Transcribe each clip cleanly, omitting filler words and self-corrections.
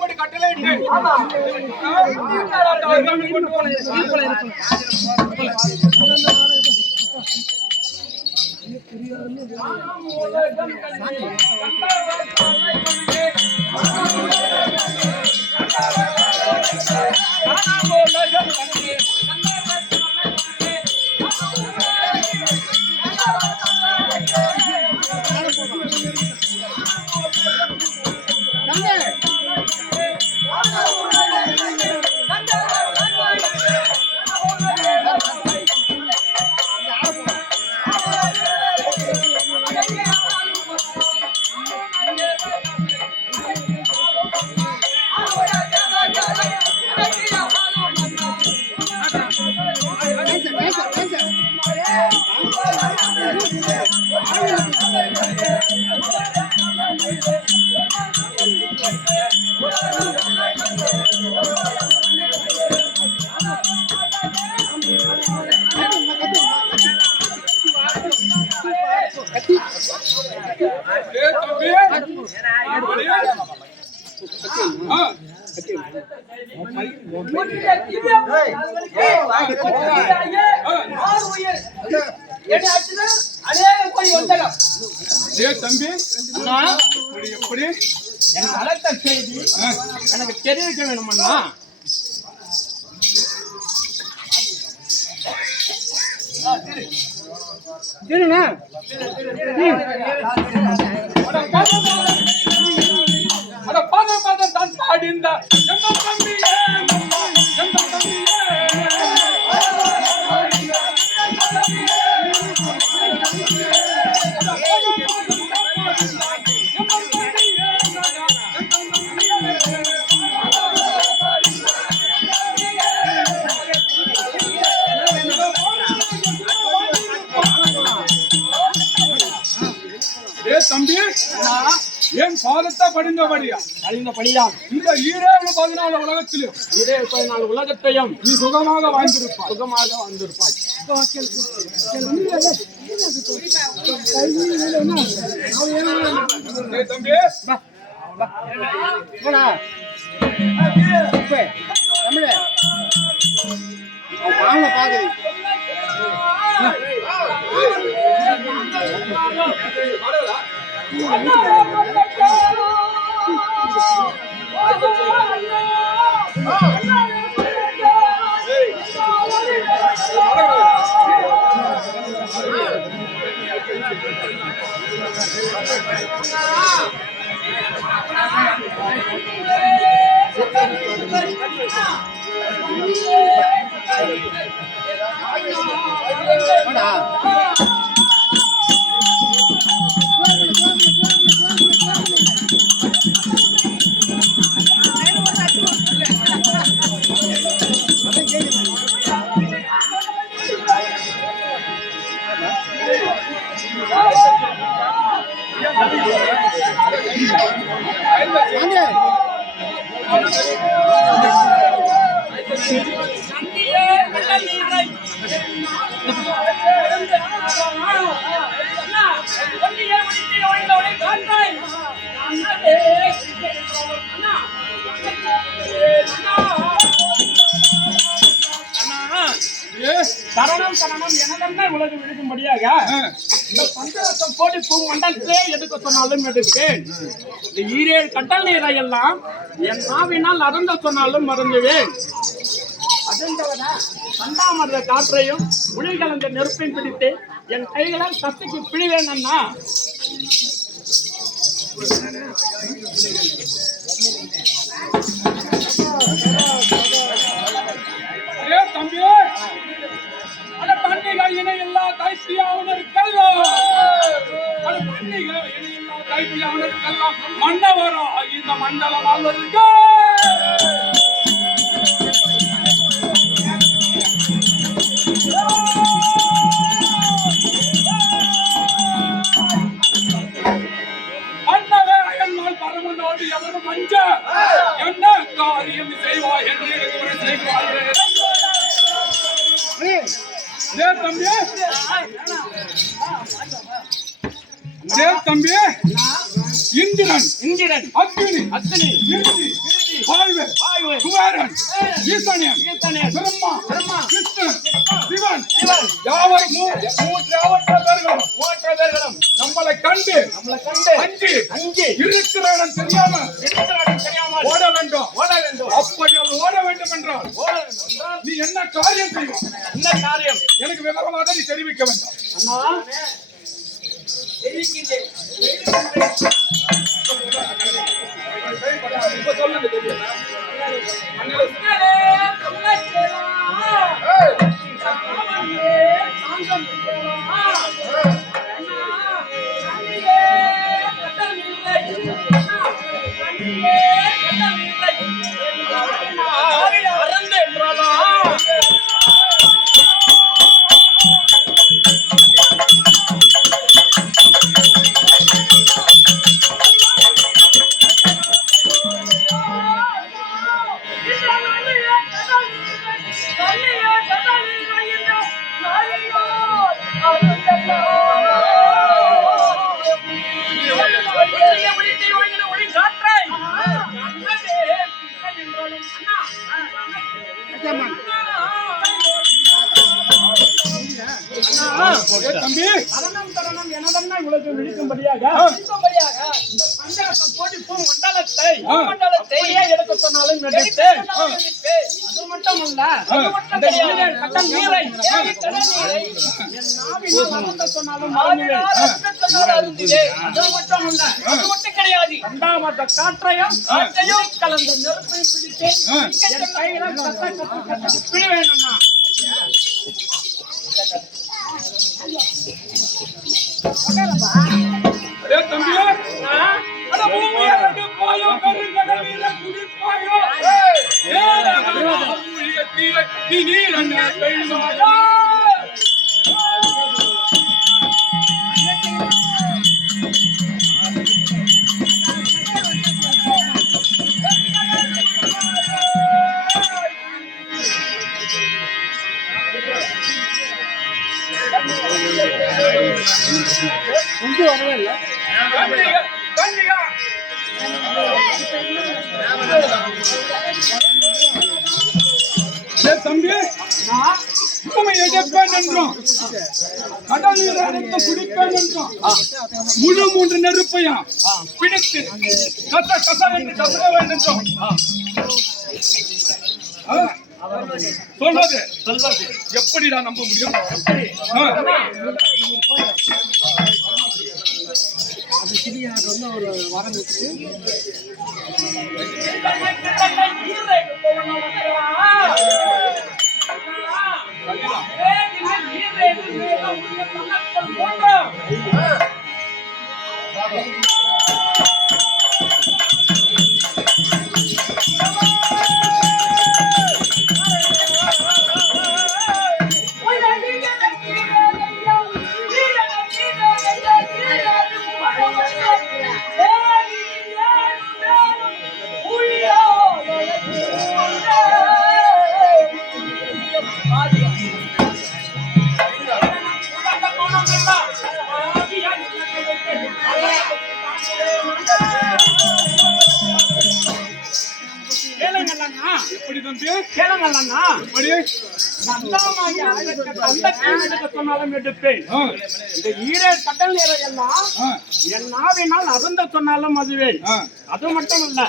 மணி கட்டளை தம்பி எப்படி எனக்கு செய்தி எனக்கு தெரிவிக்க வேணுமண்ணா. தம்பி ஏன் பாதத்தை படிந்தபடியா இந்த 14 உலகத்திலும் 14 உலகத்தையும் நீ சுகமாக வாழ்ந்திருப்பாய். தம்பி சரணம் எனதென்ன உலகம் இருக்கும்படியாக இந்த பஞ்சரத்தம் கோடி பூ மண்டலத்திலே எடுக்க சொன்னாலும் எடுப்பேன். இந்த 7 கட்டல் நீரை எல்லாம் என் நாவினால் அருந்த சொன்னாலும் மறந்துவேன். அதன்றவன சண்டாமர காற்றையும் உளி கலந்த நெருப்பையும் பிடித்து என் கைகளால் கத்திக்கு பிழிவேன் அண்ணா. தம்பி பண்டிகை இணையில்லா கைப்பியாவனருக்கெல்லாம் மன்னவரோ இந்த மண்டலம் வாழ்வதற்கு அன்னவேளையன்னால் பரமனோடு எவரும் மஞ்ச என்ன காரியம் செய்வாய் என்று எனக்கு செய்வார்கள். தம்பி இந்திரன் அக்னி விருதி வாழ்வு குமாரன் ஈசனியன் பிரம்மா விஷ்ணு சிவன் யாவரும் மூன்று பேர்களும் நம்மளை கண்டு அஞ்சு இருக்கிற இடம் தெரியாம ஓட வேண்டும் அப்படி அவர் ஓட வேண்டும் என்றால் நீ என்ன காரியம் செய்வாய்? எனக்கு விவரமாக நீ தெரிவிக்க வேண்டும். இப்ப சொல்லுங்க தெரியும். தம்பி தரணம் எனதென்ன உலகம் விழிக்கும்படியாக இந்த பஞ்சரசம் போட்டி பூ மண்டலத்தை எடுக்க சொன்னாலும் எடுத்தேன். அது மட்டுமல்ல, இந்த கடல் நீரை என் நாவினால் அருந்த சொன்னாலும் அருந்துவேன். அது மட்டுமல்ல, இரண்டாவது காற்றையும் கலந்த நெருப்பை பிடித்து என் கையில கத்த பிடிவேன். தம்பி பூமியை எடுப்பாயோ கருங்கடல் நீரை குடிப்பாயோ நீ நீர் என்ன பெய்வாயோ தம்பி பூமி எதிர்ப்பேன் என்றும் கடல் நீரை எடுத்து குடிப்பேன் என்றும் முழு மூன்று நெருப்பையும் பிடித்து கச என்று கசக வேண்டும் சொல்வது எப்படிடா நம்ப முடியும்? ஒரு வாரம் எப்படி தம்பி கேளுங்கண்ணா, எப்படி சொன்னாலும் எடுப்பேன். இந்த ஈரேழு கடல் நீரை எல்லாம் என் நாவினால் அருந்த சொன்னாலும் அதுவே. அது மட்டும் இல்ல,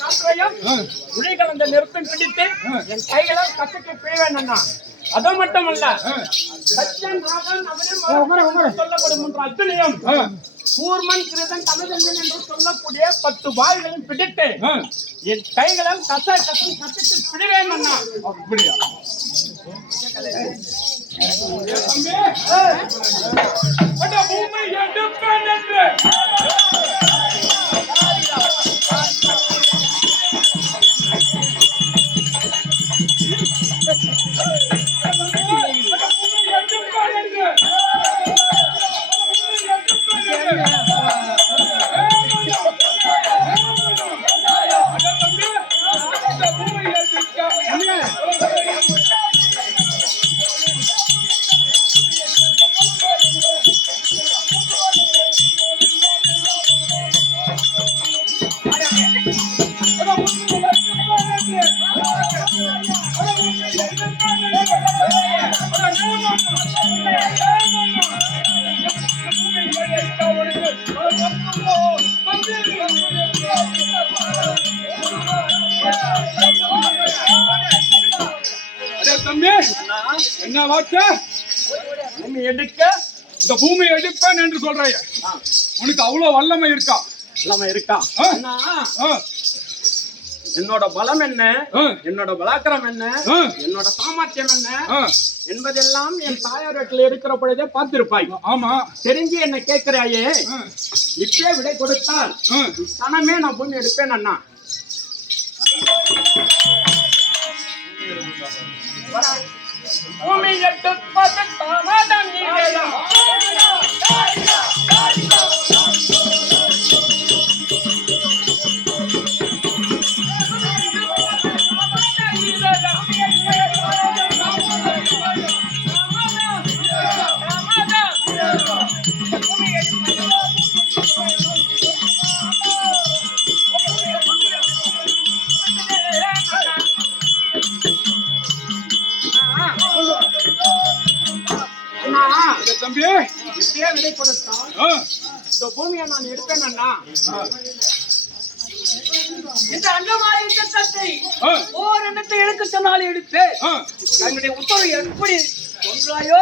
காற்றையும் உளி கலந்த நெருப்பையும் பிடித்து என் கைகளால் கசக்கி பிழைவேன் அண்ணா. அது மட்டும் இல்ல, சச்சன் ராகன் சொல்லப்படும் ஒன்று அத்துணியம் கூர்மன் கிருதன் தமிழன் என்று சொல்லக்கூடிய 10 வாய்களையும் பிடித்து என் கைகளால் கசைத்து பிடிவேன் அண்ணா. அப்படியா பூமி எடுப்பேன் என்று அடே தம்பி, என்ன வார்த்தை? பூமி எடுக்க இந்த பூமியை எடுப்பேன் என்று சொல்றாய. உனக்கு அவ்வளவு வல்லமை இருக்கா? இல்லாம இருக்கா? அண்ணா, என்னோட பலம் என்ன, என்னோட பலாக்கிரம் என்ன, என்னோட சாமர்த்தியம் என்ன என்பதெல்லாம் என் தாயார் வீட்டில் இருக்கிற பொழுதே பார்த்திருப்பாய். ஆமா, தெரிஞ்சு என்ன கேட்கிறாயே, இப்பே விடை கொடுத்தால் கணமே நான் பூமி எடுப்பேன் அண்ணா. பூமி எடுப்பது தாமதம் இல்லையா? தம்பி, இப்பயே விடை கொடுத்தால் இந்த பூமியை நான் எடுப்பேன் அண்ணா. இந்த அண்டமாய தத்தை ஓர் எண்ணத்தை எடுக்க சொன்னாலும் எடுப்பேன். தன்னுடைய உத்தரவு எப்படி ஒன்றாயோ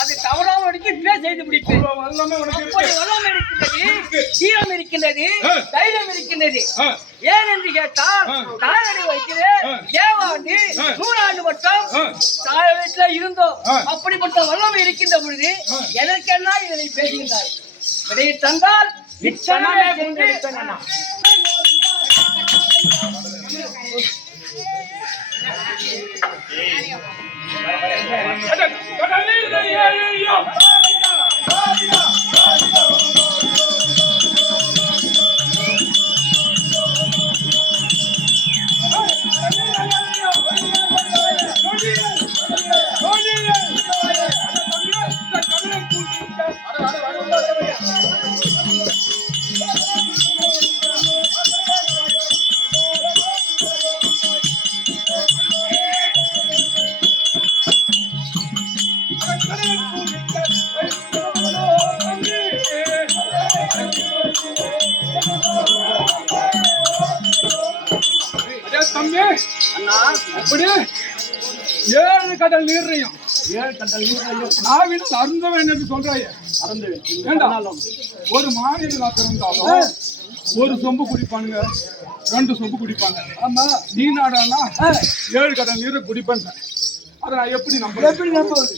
அது தவறாம இப்பே செய்து முடிப்பேன். அப்படி வல்லமை இருக்கின்றது, தீரம் இருக்கின்றது, தைரியம் இருக்கின்றது. ஏன் என்று கேட்டால் தாயடி வைக்கிறேன் தேவாண்டி 100 ஆண்டு மட்டும் தாய வீட்டுல இருந்தோம். அப்படிப்பட்ட வல்லமை இருக்கின்ற பொழுது எனக்கெல்லாம் இதனை பேசுகின்றார். விடையை தந்தால் நிச்சயமே கொண்டிருப்பேன் அண்ணா. தம்பி, அப்படி 7 கடல் நீரையும் 7 கடல் நீரையும் நாவினால் அருந்தவன் என்று சொல்றாய. ஒரு மாநில பிறந்தாலும் ஒரு சொம்பு குடிப்பானுங்க, 2 சொம்பு குடிப்பாங்க. ஆமா, நீ நாடானா 7 கடல் நீரை குடிப்பேன். அதை நான் எப்படி நம்புவது?